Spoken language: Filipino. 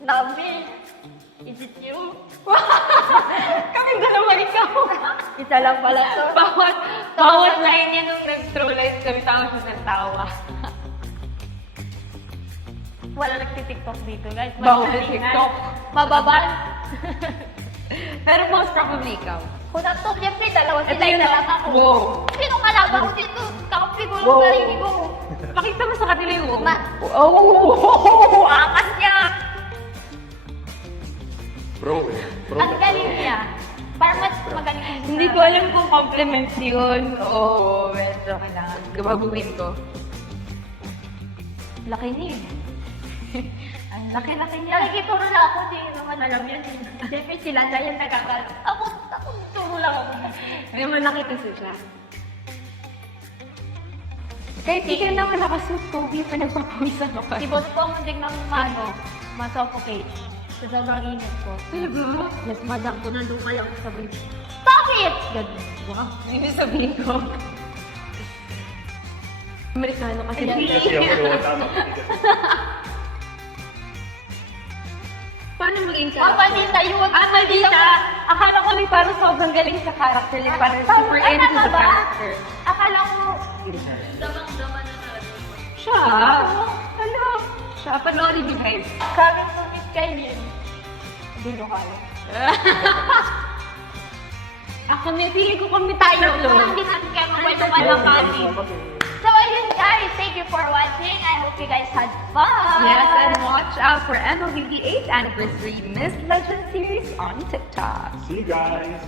Nabi, is it you? Kami dalawa ikaw. Isa lang pala to. Bawat line niya nung nag-true life kami tawa siya ng tawa. Wala nagtitiktok dito, guys. Bawal Maingay. TikTok. Mababal. Pero most probably ikaw. Kung nagtok niya, dalawa Ito sila yun na lang ako. Wow. Sino kalaban ko dito? Kakampi ko lang Wow. sarili ko. Pakita mo sa kanila yung... Oh, angas niya. Pro eh. Pro Ang galing niya. Parang mas magaling yung Hindi ko alam kung compliments yun o medyo kailangan gabaguhin ko. Laki niya. Ang laki-laki niya. Nakikituro na ako, hindi naman alam yan. Siyempre sila na yung nagkakal. Ako turo lang ako. May malaki kasi siya. Kahit di ka naman nakasuit, Kobe, pa nagpapawisan ako. Si boss ko ang muntik ng ma-suffocate. Sa sobrang init ko. Talaga? Yes, madam ko nandun kayo ako sa bridge. Stop it! Ganun. Wow. Hindi sabihin ko. Amerikano kasi. Ayan. Kasi ako yung tama. Paano maging Ah, maldita yun! maldita! Akala ko may parang sobrang galing sa character. Like, parang super Ay, into tama sa ba? character. Akala ko, damang-dama na talaga. Siya? Ano? Siya, panoorin niyo guys. Kami tumit kay Lynn. Hindi ko kaya. Kami, feeling ko kami tayo. Hindi natin kayo magkwentuhan ng kami. So, ayun guys, thank you for watching. I hope you guys had fun. Yes, and watch out for MLB 8th Anniversary Miss Legend series on TikTok. See you guys.